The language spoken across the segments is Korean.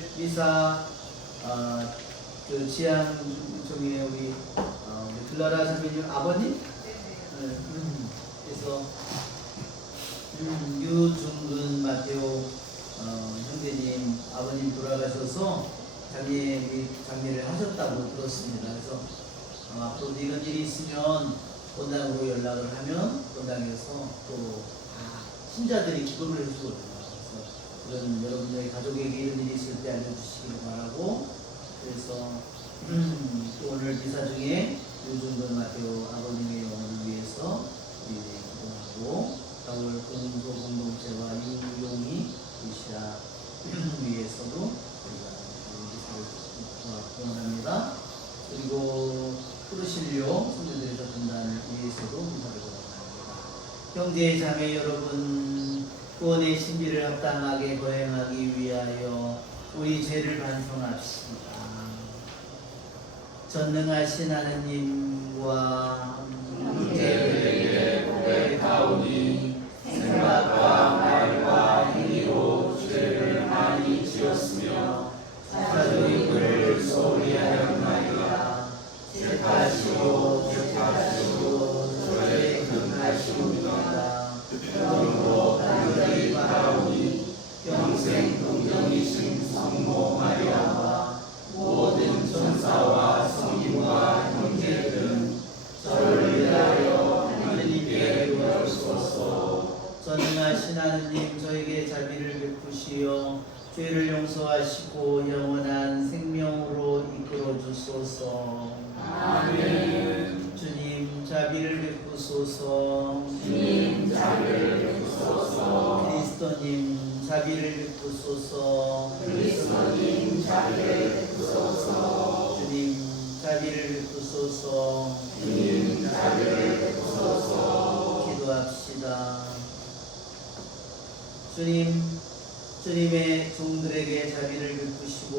오늘 미사 지향 중에 우리 글라라 선배님 아버님 그래서 유중근 마테오 형제님 아버님 돌아가셔서 장례를 하셨다고 들었습니다. 그래서 앞으로도 이런 일이 있으면 본당으로 연락을 하면 본당에서 또 신자들이 기도를 해주거든요. 그래서 그런 여러분의 가족에게 이런 일이 있을 때 알려주시길 바라고, 그래서 또 오늘 미사 중에 유중근 마테오 아버님의 영혼을 위해서 우리 기도하고, 서울 공소 공동체와 유용이 이시아 위해서도 우리가 미사를 공헌합니다. 그리고 크루실리오 성전대에서 분단 위해서도 미사를 공헌합니다. 형제 자매 여러분, 구원의 신비를 합당하게 거행하기 위하여 우리 죄를 반성합시다. 전능하신 하느님과 형제들에게 고백하오니 생각과 말과 행위로 죄를 많이 지었으며 자주 그를 소홀히 하였나이다. 제 탓이요 저의 큰 탓이옵니다. 그러므로 간절히 바라오니 평생 동정이신 성모 마리아와 모든 천사와 성인과 형제들은 저를 위하여 하느님께 구하소서. 전능하신 하느님, 저에게 자비를 베푸시어 죄를 용서하시고 영원한 생명으로 이끌어 주소서. 아멘. 주님 자비를 베푸소서. 주님 자비를 베푸소서. 그리스도님 자비를 베푸소서. 그리스도님 자비를 베푸소서. 주님 자비를 베푸소서. 주님 자비를 베푸소서. 기도합시다. 주님의 종들에게 자비를 베푸시고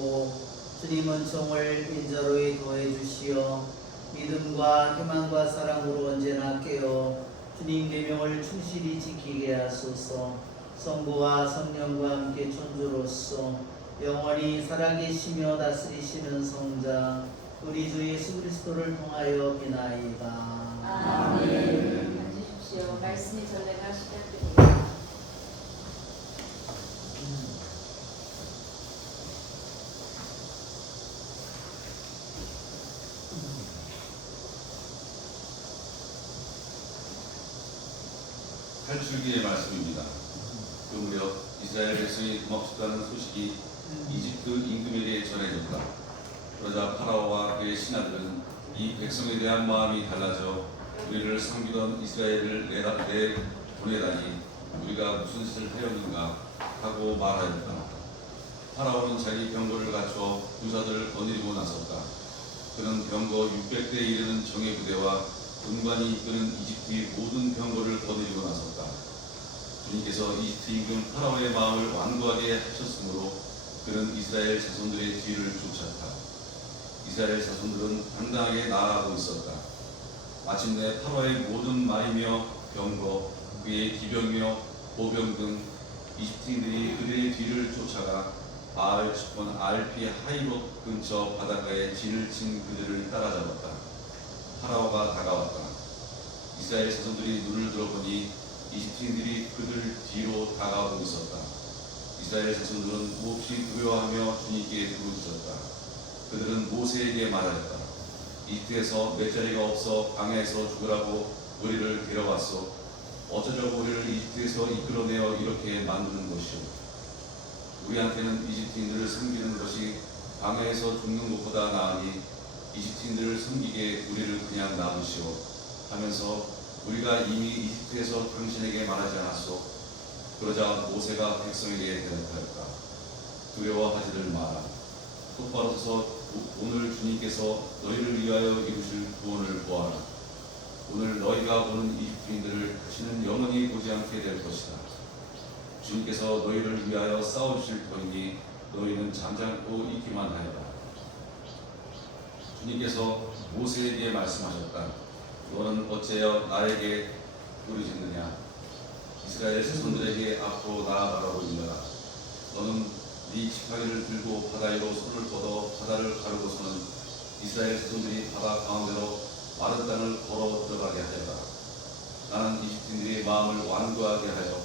주님은 종을 인자로이 도해 주시어 믿음과 희망과 사랑으로 언제나 깨어 주님 계명을 충실히 지키게 하소서. 성부와 성령과 함께 천주로서 영원히 살아계시며 다스리시는 성자 우리 주 예수 그리스도를 통하여 비나이다. 아멘. 앉으십시오. 말씀이 전례가 시작됩니다. 탈출기의 말씀입니다. 그 무렵 이스라엘 백성이 도망쳤다는 소식이 이집트 임금에게 전해졌다. 그러자 파라오와 그의 신하들은 이 백성에 대한 마음이 달라져 우리를 섬기던 이스라엘을 내보내다니 우리가 무슨 짓을 하였는가 하고 말하였다. 파라오는 자기 병거를 갖춰 부사들을 거느리고 나섰다. 그는 병거 600대에 이르는 정예 부대와 군관이 이끄는 이집트의 모든 병거를 거느리고 나섰다. 주님께서 이집트 임금 파라오의 마음을 완고하게 하셨으므로 그는 이스라엘 자손들의 뒤를 쫓았다. 이스라엘 자손들은 당당하게 나아가고 있었다. 마침내 파라오의 모든 말이며 병거, 그의 기병이며 보병 등 이집트인들이 그들의 뒤를 쫓아가 바알 측근 알피 하이롯 근처 바닷가에 진을 친 그들을 따라잡았다. 파라오가 다가왔다. 이스라엘 자손들이 눈을 들어보니 이집트인들이 그들 뒤로 다가오고 있었다. 이스라엘 자손들은 몹시 두려워하며 주님께 부르짖었다. 그들은 모세에게 말하였다. 이집트에서 맷자리가 없어 광야에서 죽으라고 우리를 데려왔소. 어쩌자고 우리를 이집트에서 이끌어내어 이렇게 만드는 것이오. 우리한테는 이집트인들을 섬기는 것이 광야에서 죽는 것보다 나으니 이집트인들을 섬기게 우리를 그냥 놔두시오 하면서 우리가 이미 이집트에서 당신에게 말하지 않았소. 그러자 모세가 백성에게 대답하였다. 두려워하지를 마라. 똑바로 서서 오늘 주님께서 너희를 위하여 이루실 구원을 보아라. 오늘 너희가 보는 이집트인들을 다시는 영원히 보지 않게 될 것이다. 주님께서 너희를 위하여 싸우실 터이니 너희는 잠잠고 있기만 하여라. 주님께서 모세에게 말씀하셨다. 너는 어째여 나에게 부르짖느냐. 이스라엘 자손들에게 앞으로 나아가라고 일러라. 너는 네 지팡이를 들고 바다 위로 손을 뻗어 바다를 가르고서는 이스라엘 자손들이 바다 가운데로 마른 땅을 걸어 들어가게 하여라. 나는 이집트인들의 마음을 완고하게 하여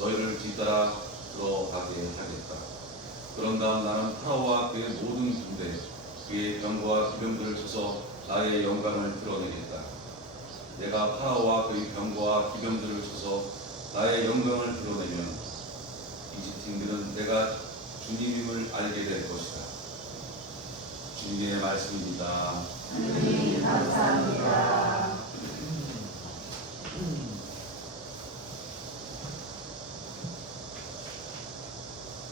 너희를 뒤따라 들어가게 하겠다. 그런 다음 나는 파라오와 그의 모든 군대, 그의 병거와 기병들을 쳐서 나의 영광을 드러내겠다. 내가 파라오와 그의 병거와 기병들을 쳐서 나의 영광을 드러내면 이집트인들은 내가 주님임을 알게 될 것이다. 주님의 말씀입니다. 하나님 감사합니다.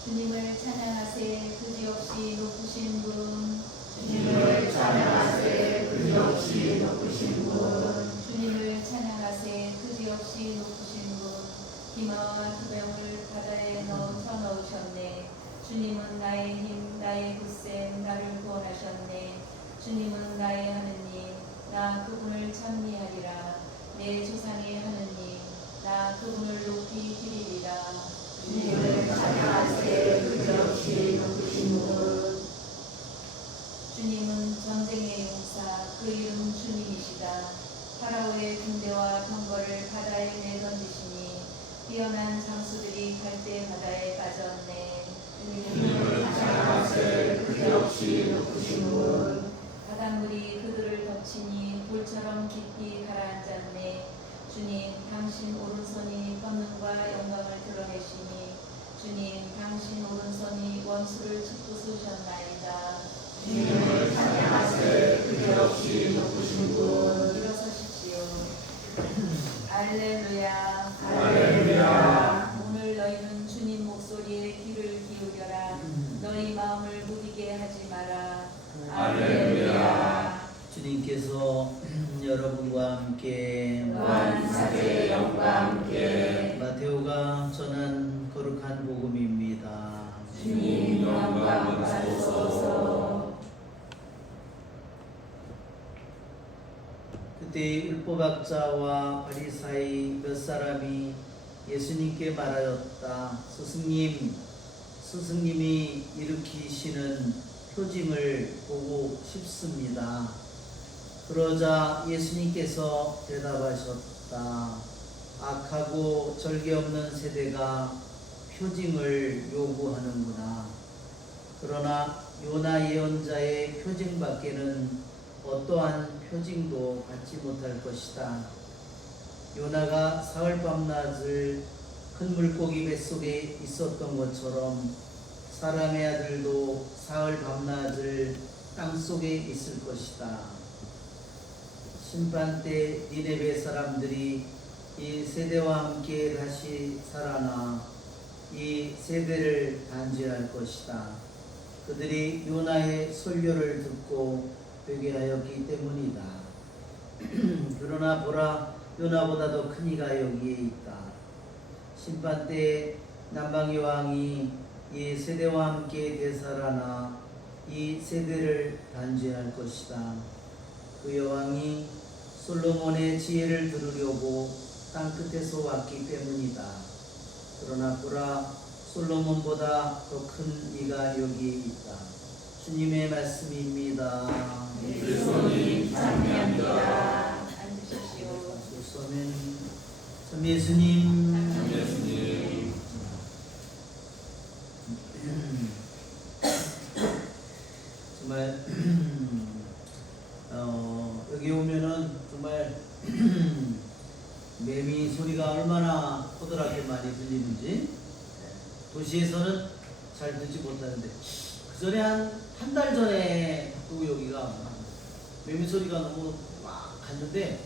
주님을 찬양하세. 그지없이 높으신 분. 주님을 찬양하세. 그지없이 높으신 분. 주님을 찬양하세. 그지없이 높으신 분. 기마와 기병을 바다에 쳐넣으셨네. 주님은 나의 힘, 나의 굳셈, 나를 구원하셨네. 주님은 나의 하느님, 나 그분을 찬미하리라. 내 조상의 하느님, 나 그분을 높이 드리리라. 주님을 찬양하세. 그지없이 높으신 분. 주님은 전쟁의 용사, 그 이름 주님이시다. 파라오의 군대와 병거를 바다에 내던지시니 뛰어난 장수들이 갈대 바다에 빠졌네. 주님을 찬양하세. 그지없이 높으신 분. 바닷물이 그들을 덮치니 돌처럼 깊이 가라앉았네. 주님, 당신 오른손이 권능과 영광을 드러내시니 주님, 당신 오른손이 원수를 짓부수셨나이다. 주님을 찬양하세. 그지없이 높으신 분. 일어서십시오. 알렐루야. 할렐루야. 오늘 너희는 주님 목소리에 귀를 기울여라. 너희 마음을 무디게 하지 마라. 할렐루야. 주님께서 여러분과 함께 무한사제의 영과 함께 마테오가 전한 거룩한 복음입니다. 주님 영광 받으소서. 그때 율법학자와 바리사의 몇 사람이 예수님께 말하였다. 스승님이 일으키시는 표징을 보고 싶습니다. 그러자 예수님께서 대답하셨다. 악하고 절개 없는 세대가 표징을 요구하는구나. 그러나 요나 예언자의 표징밖에는 어떠한 표징도 받지 못할 것이다. 요나가 사흘 밤낮을 큰 물고기 뱃속에 있었던 것처럼 사람의 아들도 사흘 밤낮을 땅속에 있을 것이다. 심판 때 니네베 사람들이 이 세대와 함께 다시 살아나 이 세대를 단죄할 것이다. 그들이 요나의 설교를 듣고 회개하였기 때문이다. 그러나 보라, 요나보다 더 큰 이가 여기에 있다. 심판 때 남방의 왕이 이 세대와 함께 되살아나 이 세대를 단죄할 것이다. 그 여왕이 솔로몬의 지혜를 들으려고 땅 끝에서 왔기 때문이다. 그러나 보라, 솔로몬보다 더 큰 이가 여기에 있다. 주님의 말씀입니다. 예수님 찬미합니다. 앉으십시오. 참 예수님. 예수님. 정말 여기 오면은 정말 매미 소리가 얼마나 호들하게 많이 들리는지 도시에서는 잘 듣지 못하는데 그 전에 한 달 전에 또 여기가 매미 소리가 너무 막 갔는데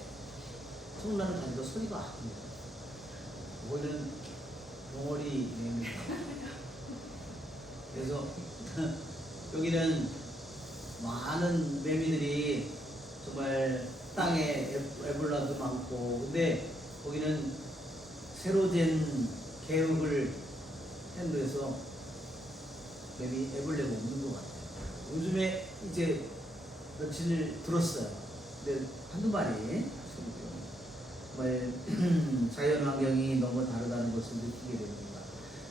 성나는 가니까 소리가 안 나요. 거기는 덩어리 매미. 그래서 여기는 많은 매미들이 정말 땅에 에볼라도 많고, 근데 거기는 새로 된 개육을 핸드에서 매미 애벌레가 없는 것 같아요. 요즘에 이제 며칠 들었어요. 근데 한두 마리. 정말 자연 환경이 너무 다르다는 것을 느끼게 됩니다.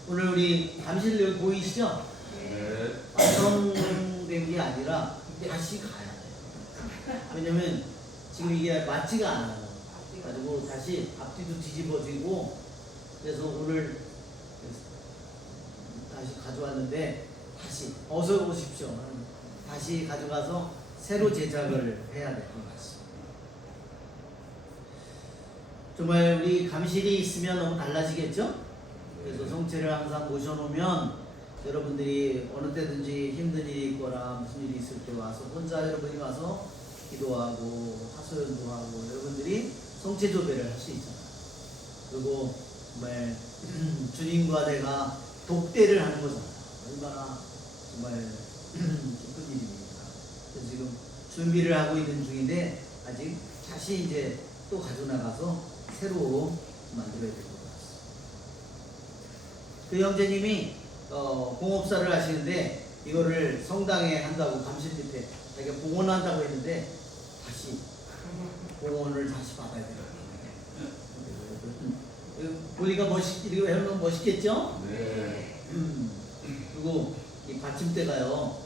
오늘 우리 잠실 여기 보이시죠? 네. 완성된 게 아니라 다시 가야 돼요. 왜냐면 지금 이게 맞지가 않아요. 가지고 다시 앞뒤도 뒤집어지고 그래서 오늘 다시 가져왔는데 다시 어서 오십시오. 다시 가져가서 새로 제작을 해야 될 것 같습니다. 정말 우리 감실이 있으면 너무 달라지겠죠? 그래서 성체를 항상 모셔놓으면 여러분들이 어느 때든지 힘든 일이 있거나 무슨 일이 있을 때 와서 혼자 여러분이 와서 기도하고 하소연도 하고 여러분들이 성체 조배를 할 수 있잖아요. 그리고 정말 주님과 내가 독대를 하는 거잖아요. 얼마나 정말 기쁜 일입니다. 그래서 지금 준비를 하고 있는 중인데 아직 다시 이제 또 가져나가서 새로 만들어야 될 것 같습니다. 그 형제님이 공업사를 하시는데 이거를 성당에 한다고 감실 밑에 자기가 봉헌한다고 했는데 다시 봉헌을 다시 받아야 돼요. 보니까 이렇게 해놓으면 멋있겠죠? 네. 그리고 이 받침대가요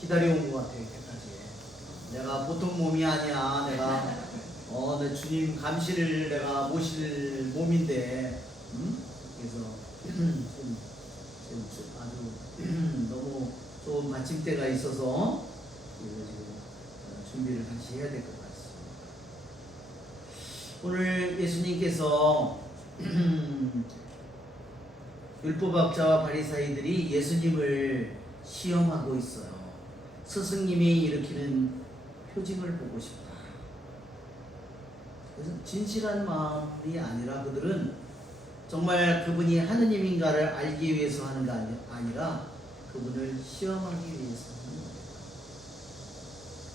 기다려온 것 같아요. 이때까지 내가 보통 몸이 아니야. 내가 내 주님 감시를 내가 모실 몸인데 그래서 아주 너무 좋은 받침대가 있어서 지금 준비를 다시 해야 될 것 같습니다. 오늘 예수님께서 율법학자와 바리사이들이 예수님을 시험하고 있어요. 스승님이 일으키는 표징을 보고 싶다. 그래서 진실한 마음이 아니라 그들은 정말 그분이 하느님인가를 알기 위해서 하는 게 아니라 그분을 시험하기 위해서 하는 거예요.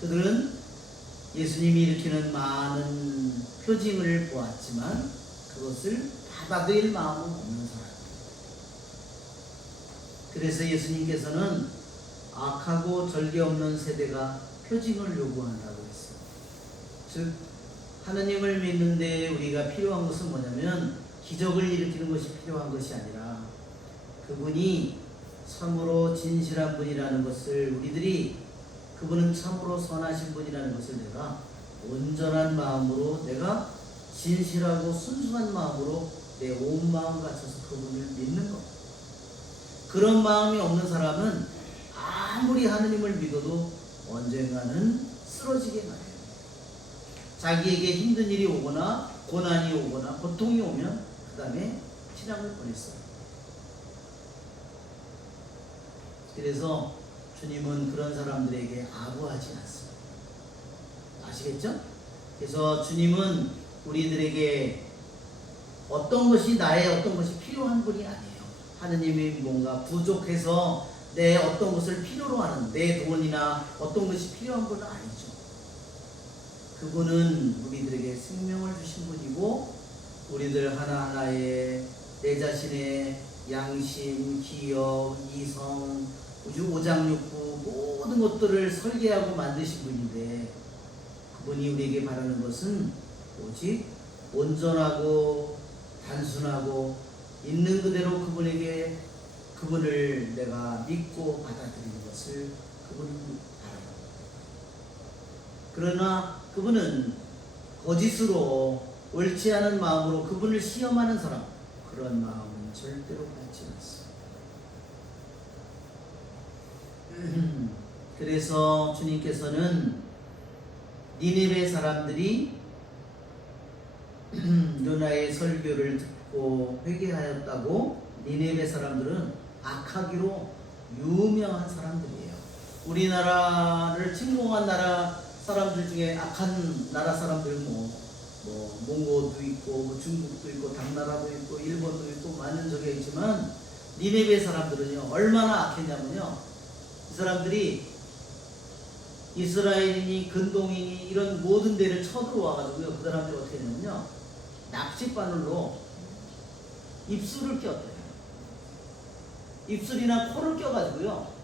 그들은 예수님이 일으키는 많은 표징을 보았지만 그것을 받아들일 마음은 없는 사람이에요. 그래서 예수님께서는 악하고 절개 없는 세대가 표징을 요구한다고 했어요. 즉 하느님을 믿는데 우리가 필요한 것은 뭐냐면 기적을 일으키는 것이 필요한 것이 아니라 그분이 참으로 진실한 분이라는 것을 우리들이 그분은 참으로 선하신 분이라는 것을 내가 온전한 마음으로 내가 진실하고 순수한 마음으로 내 온 마음 갖춰서 그분을 믿는 것. 그런 마음이 없는 사람은 아무리 하느님을 믿어도 언젠가는 쓰러지게 마련이에요. 자기에게 힘든 일이 오거나 고난이 오거나 고통이 오면 그 다음에 신앙을 보냈어요. 그래서 주님은 그런 사람들에게 아부하지 않습니다. 아시겠죠? 그래서 주님은 우리들에게 어떤 것이 나의 어떤 것이 필요한 분이 아니에요. 하느님이 뭔가 부족해서 내 어떤 것을 필요로 하는 내 돈이나 어떤 것이 필요한 분은 아니죠. 그분은 우리들에게 생명을 주신 분이고 우리들 하나하나의 내 자신의 양심, 기억, 이성, 오장육부 모든 것들을 설계하고 만드신 분인데 그분이 우리에게 바라는 것은 오직 온전하고 단순하고 있는 그대로 그분을 내가 믿고 받아들이는 것을 그분은 바랍니다. 그러나 그분은 거짓으로 옳지 않은 마음으로 그분을 시험하는 사람, 그런 마음은 절대로 갖지 않습니다. 그래서 주님께서는 니느웨 사람들이 요나의 설교를 듣고 회개하였다고 니느웨 사람들은 악하기로 유명한 사람들이에요. 우리나라를 침공한 나라 사람들 중에 악한 나라 사람들 뭐 몽고도 있고 뭐 중국도 있고 당나라도 있고 일본도 있고 많은 적이 있지만 니느웨 사람들은요 얼마나 악했냐면요 이 사람들이 이스라엘이니 근동이니 이런 모든 데를 쳐들어와가지고요 그 사람들이 어떻게 했냐면요 낚싯바늘로 입술을 꼈대요. 입술이나 코를 껴가지고요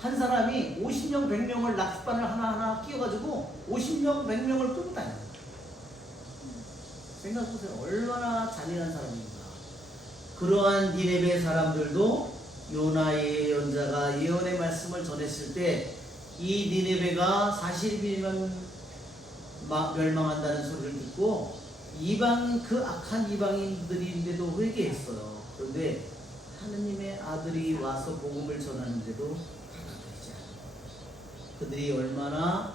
한 사람이 50명 100명을 낚싯바늘 하나하나 끼워가지고 50명 100명을 끌고 다녀요. 생각해보세요. 얼마나 잔인한 사람인가. 그러한 니느웨 사람들도 요나의 예언자가 예언의 말씀을 전했을 때 이 니네베가 40일이면 멸망한다는 소리를 듣고 그 악한 이방인들인데도 회개했어요. 그런데 하느님의 아들이 와서 복음을 전하는데도 받아들이지 않아요. 그들이 얼마나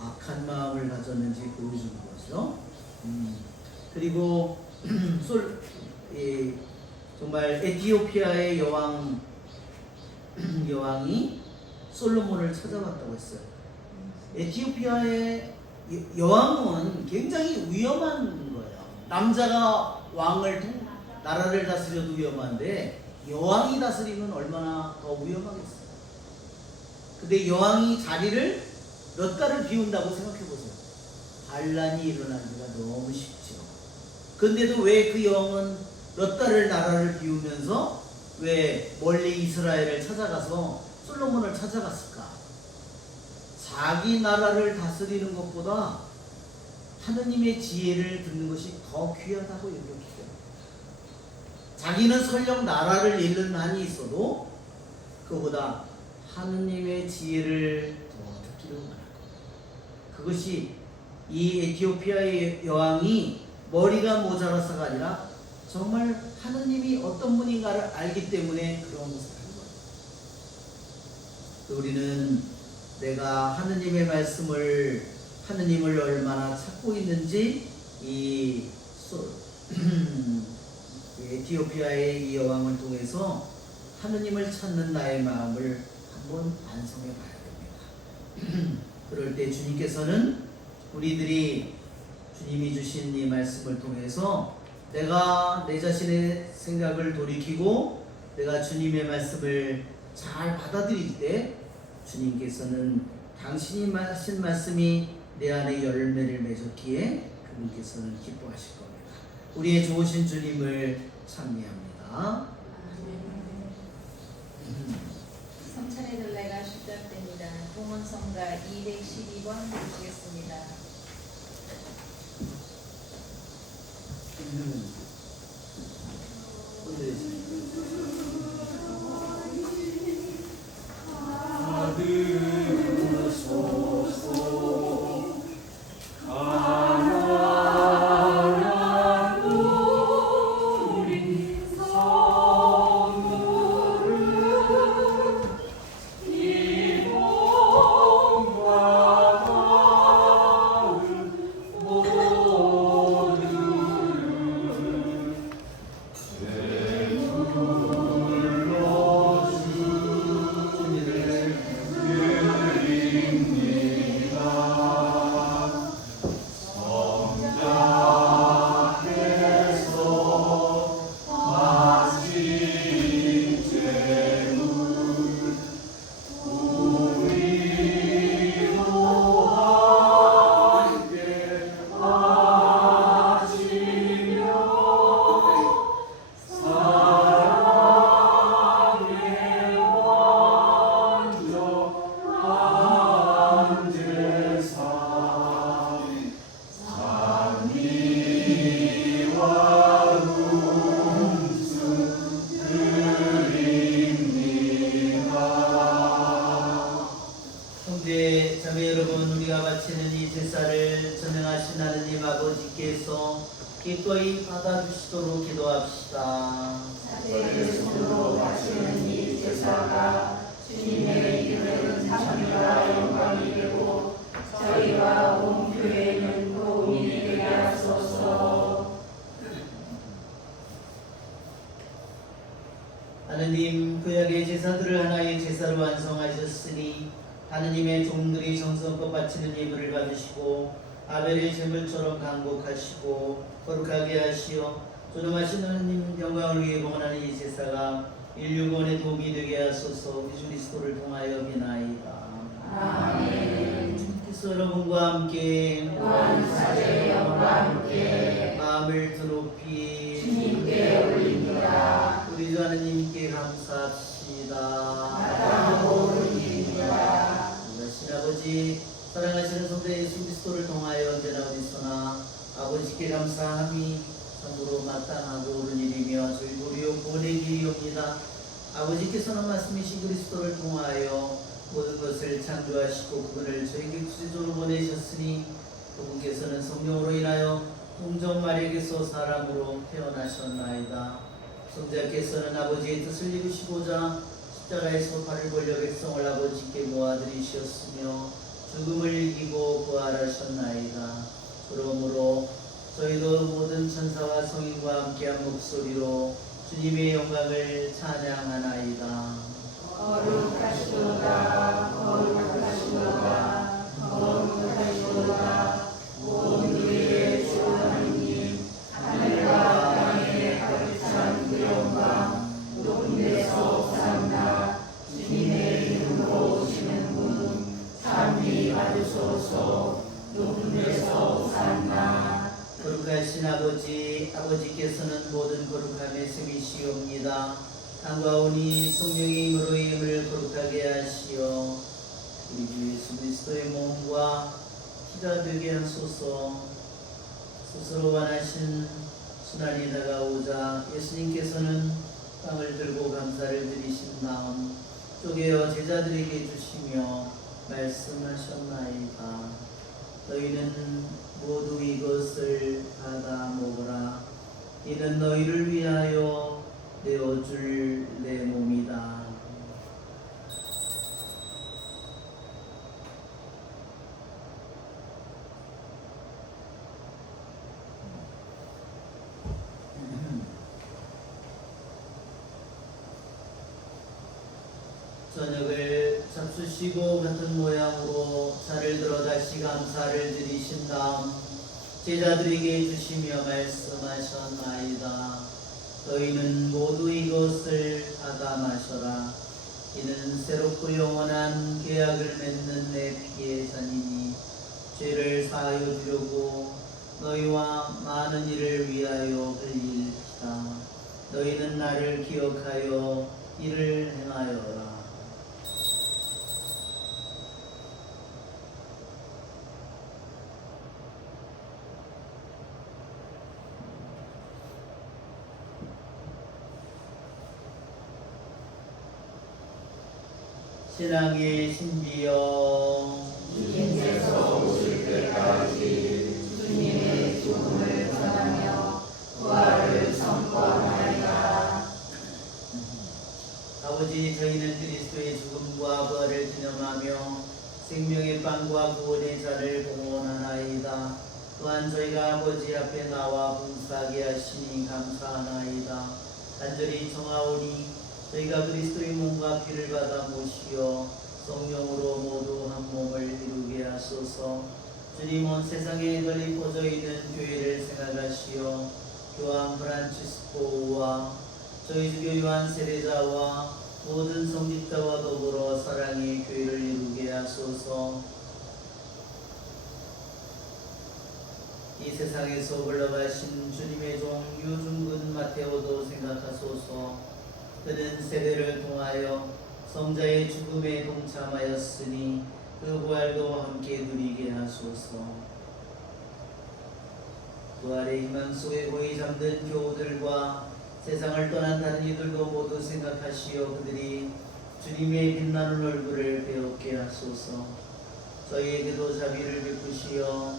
악한 마음을 가졌는지 보여주는 거죠. 그리고 정말 에티오피아의 여왕이 솔로몬을 찾아왔다고 했어요. 에티오피아의 여왕은 굉장히 위험한 거예요. 남자가 나라를 다스려도 위험한데 여왕이 다스리면 얼마나 더 위험하겠어요. 근데 여왕이 자리를 몇 달을 비운다고 생각해 보세요. 반란이 일어나기가 너무 쉽죠. 근데도 왜 그 여왕은 몇 달을 나라를 비우면서 왜 멀리 이스라엘을 찾아가서 솔로몬을 찾아갔을까? 자기 나라를 다스리는 것보다 하느님의 지혜를 듣는 것이 더 귀하다고 여겼기 때문에 자기는 설령 나라를 잃는 한이 있어도 그보다 하느님의 지혜를 더 듣기를 원할 겁니다. 그것이 이 에티오피아의 여왕이 머리가 모자라서가 아니라 정말 하느님이 어떤 분인가를 알기 때문에 그런 것을 하는 거예요. 우리는 내가 하느님을 얼마나 찾고 있는지 이 에티오피아의 이 여왕을 통해서 하느님을 찾는 나의 마음을 한번 반성해 봐야 됩니다. 그럴 때 주님께서는 우리들이 주님이 주신 이 말씀을 통해서 내가 내 자신의 생각을 돌이키고 내가 주님의 말씀을 잘 받아들일 때 주님께서는 당신이 하신 말씀이 내 안에 열매를 맺었기에 그분께서는 기뻐하실 겁니다. 우리의 좋으신 주님을 찬미합니다. 성찬의 들레가 시작됩니다. 동원성가 212번 보시겠습니다. 기꺼이 받아주시도록 기도합시다. 자비의 손으로 바치는 이 제사가 주님의 이름은 찬미와 영광이 되고 저희와 온 교회는 도움이 되게 하소서. 하느님, 구약의 제사들을 하나의 제사로 완성하셨으니 하느님의 종들이 정성껏 바치는 예물을 받으시고 아벨의 제물처럼 강복하시고 거룩하게 하시어 존엄하신 하느님 영광을 위해 봉헌하는 이 제사가 인류 구원에 도움이 되게 하소서. 우리 주 그리스도를 통하여 비나이다. 아멘. 주님께서 여러분과 함께 또한 사제의 영과 함께 마음을 드높이 주님께 올립니다. 우리 주 하느님께 감사합시다. 마땅하고 올립니다. 하신 아버지, 사랑하시는 성자 예수 그리스도를 통하여 언제나 어디서나 아버지께 감사함이 참으로 마땅하고 옳은 일이며 저희 도리요 구원의 길이옵니다. 아버지께서 것을 창조하시고 그분을 저에게 구세주로 보내셨으니 그분께서는 성령으로 인하여 동정 마리에게서 사람으로 태어나셨나이다. 성자께서는 아버지의 뜻을 이루시고자 십자가에서 발을 벌려 백성을 아버지께 모아들이셨으며 죽음을 이기고 부활하셨나이다. 그러므로 저희도 모든 천사와 성인과 함께한 목소리로 주님의 영광을 찬양하나이다. 거룩하시도다 거룩하시도다 거룩하시도다 온 우리의 주 하나님 하늘과 땅에 가득 찬 그 영광 높은 데서 오산나 주님의 이름으로 오시는 분 찬미 받으소서 높은 데서 오산나 거룩하신 아버지께서는 모든 거룩함의 셈이시옵니다. 땅과 오니 성령의 힘으로 이 힘을 거룩하게 하시어 우리 주 예수 그리스도의 몸과 피가 되게 하소서. 스스로 원하신 순환이 다가오자 예수님께서는 빵을 들고 감사를 드리신 다음 쪼개어 제자들에게 주시며 말씀하셨나이다. 너희는 모두 이것을 받아 먹으라. 이는 너희를 위하여 내어줄 내 몸이다. 저녁을 잡수시고 같은 모양으로 차를 들어 다시 감사를 드리신 다음 제자들에게 주시며 말씀하셨나이다. 너희는 모두 이것을 받아 마셔라. 이는 새롭고 영원한 계약을 맺는 내 피의 잔이니 죄를 사하여 주려고 너희와 많은 이를 위하여 흘릴 피다. 너희는 나를 기억하여 이를 행하여라. 신앙의 신비여 주님께서 오실 때까지 주님의 죽음을 전하며 부활을 선포하나이다. 아버지, 저희는 그리스도의 죽음과 부활을 기념하며 생명의 빵과 구원의 잔을 봉헌하나이다. 또한 저희가 아버지 앞에 나와 봉사하게 하시니 감사하나이다. 간절히 청하오니 저희가 그리스도의 몸과 피를 받아 모시어 성령으로 모두 한 몸을 이루게 하소서. 주님, 온 세상에 널리 퍼져 있는 교회를 생각하시어 교황 프란치스코와 저희 주교 요한 세례자와 모든 성직자와 더불어 사랑의 교회를 이루게 하소서. 이 세상에서 흘러가신 주님의 종 유중근 마테오도 생각하소서. 그는 세대를 통하여 성자의 죽음에 동참하였으니 그 부활도 함께 누리게 하소서. 부활의 희망 속에 고이 잠든 교우들과 세상을 떠난 다른 이들도 모두 생각하시어 그들이 주님의 빛나는 얼굴을 배웠게 하소서. 저희에게도 자비를 베푸시어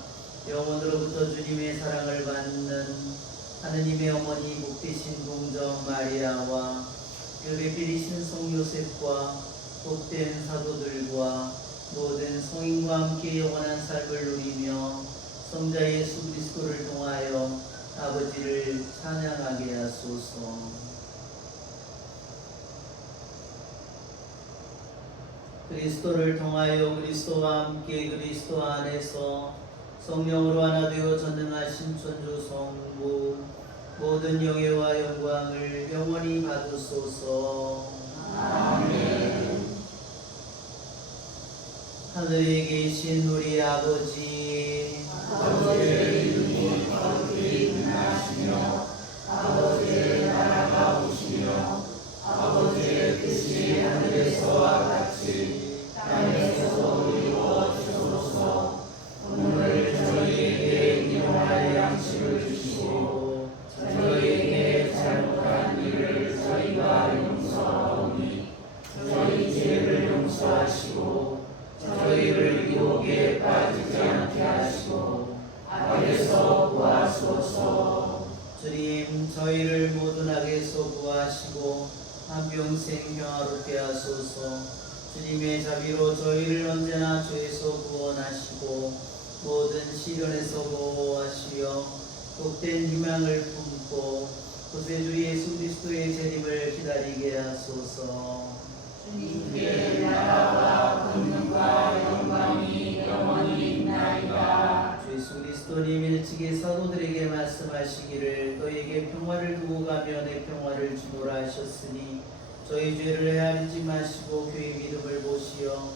영원으로부터 주님의 사랑을 받는 하느님의 어머니 복되신 동정 마리아와 예배드리신 성 요셉과 복된 사도들과 모든 성인과 함께 영원한 삶을 누리며 성자 예수 그리스도를 통하여 아버지를 찬양하게 하소서. 그리스도를 통하여 그리스도와 함께 그리스도 안에서 성령으로 하나 되어 전능하신 천주 성부 모든 영예와 영광을 영원히 받으소서. 아멘. 하늘에 계신 우리 아버지, 아버지의 이름이 거룩히 빛나시며 아버지의 나라가 오시며 아버지의 뜻이 하늘에서와 같이 땅에서도 이루어지소서. 오늘 저희에게 일용할 양식을 주시고 저희에게 잘못한 일을 저희가 용서하오니 저희 죄를 용서하시고 유혹에 빠지지 않게 하시고 악에서 구하소서. 주님, 저희를 모든 악에서 구하시고 한평생 평화롭게 하소서. 주님의 자비로 저희를 언제나 죄에서 구원하시고 모든 시련에서 보호하시며 복된 희망을 품고 구세주 예수 그리스도의 재림을 기다리게 하소서. 주님께 나라와 권능과 영광이 영원히 있나이다. 주 예수 그리스도님 일찍이 사도들에게 말씀하시기를 너희에게 평화를 두고 가며 내 평화를 주노라 하셨으니 저희 죄를 헤아리지 마시고 교회 믿음을 보시어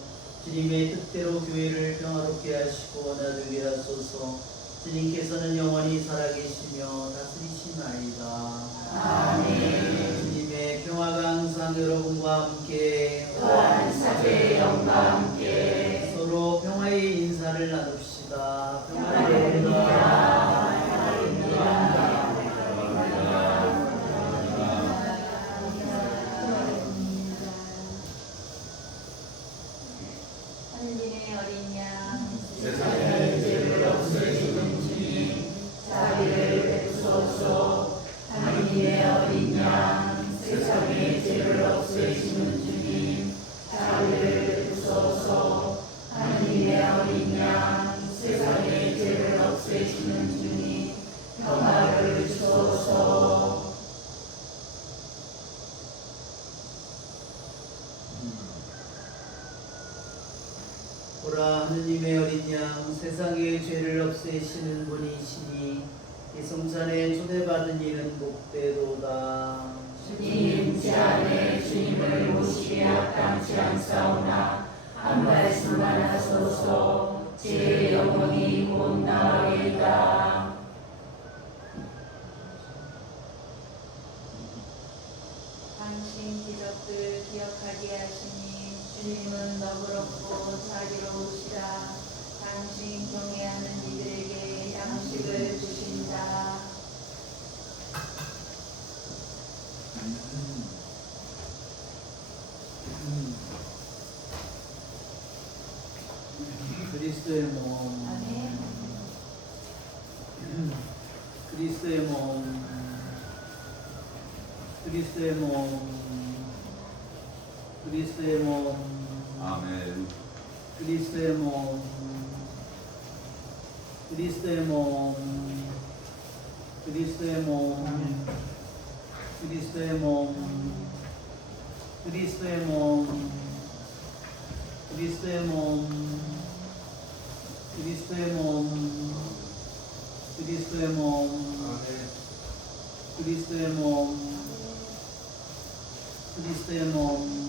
주님의 뜻대로 교회를 평화롭게 하시고 나누게 하소서. 주님께서는 영원히 살아계시며 다스리시나이다. 아멘. 주님의 평화가 항상 여러분과 함께 또한 사제의 영과 함께 서로 평화의 인사를 나눕시다. 평화롭니다. 하느님의 어린 양 세상의 죄를 없애주는 주님, 자비를 베푸소서. 하느님의 어린 양, 세상의 죄를 없애주는 주님, 자비를 베푸소서. 하느님의 어린 양, 세상의 죄를 없애주는 주님, 평화를 주소서. 보라, 하느님의 어린 양, 세상의 죄를 없애시는 분이시니 이 성찬에 초대받은 이는 복되도다. 주님, 제 안에 주님을 모시기에 합당치 않사오나 한 말씀만 하소서. 제 영혼이 곧 나으리이다. 당신 기적들 기억하게 하시니 주님은 너그럽고 자비로우시라. 당신 경외하는 이들에게 양식을 주신다. 그리스도의 몸, 아멘. 그리스도의 몸, 그리스도의 몸, 그리스도의 몸, 아멘. 그리스도의 몸, 그리스도의 몸, 그리스도의 몸, 그리스도의 몸, 그리스도의 몸, 그리스도의 몸, 그리스도의 몸, 그리스도의 몸, 그리스도의 몸, 그리스도의 몸.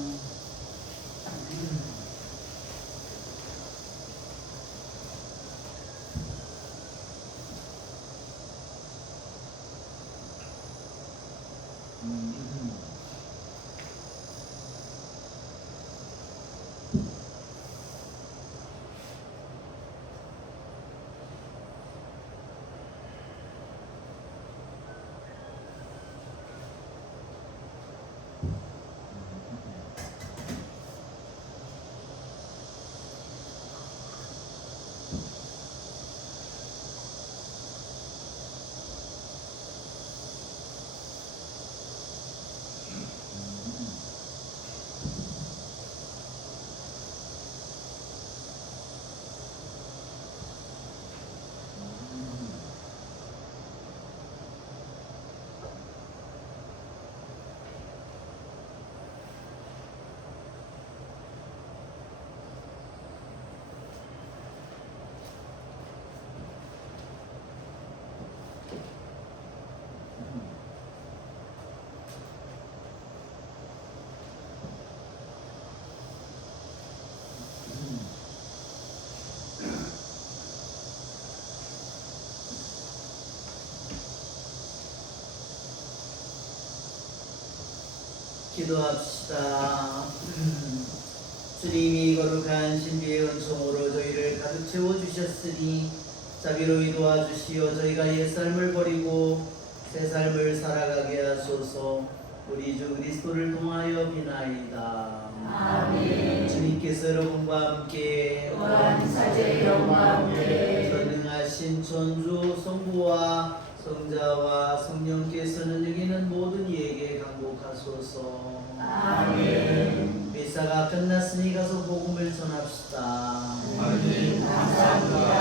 기도합시다. 주님이 거룩한 신비의 은총으로 저희를 가득 채워주셨으니 자비로이 도와주시어 저희가 옛 삶을 버리고 새 삶을 살아가게 하소서. 우리 주 그리스도를 통하여 비나이다. 아멘. 주님께서 여러분과 함께 또한 사제의 영과 함께 전능하신 천주 성부와 성자와 성령께서는 여기는 모든 이에게 강복하소서. 아멘. 미사가 끝났으니 가서 복음을 전합시다. 하나님 감사합니다.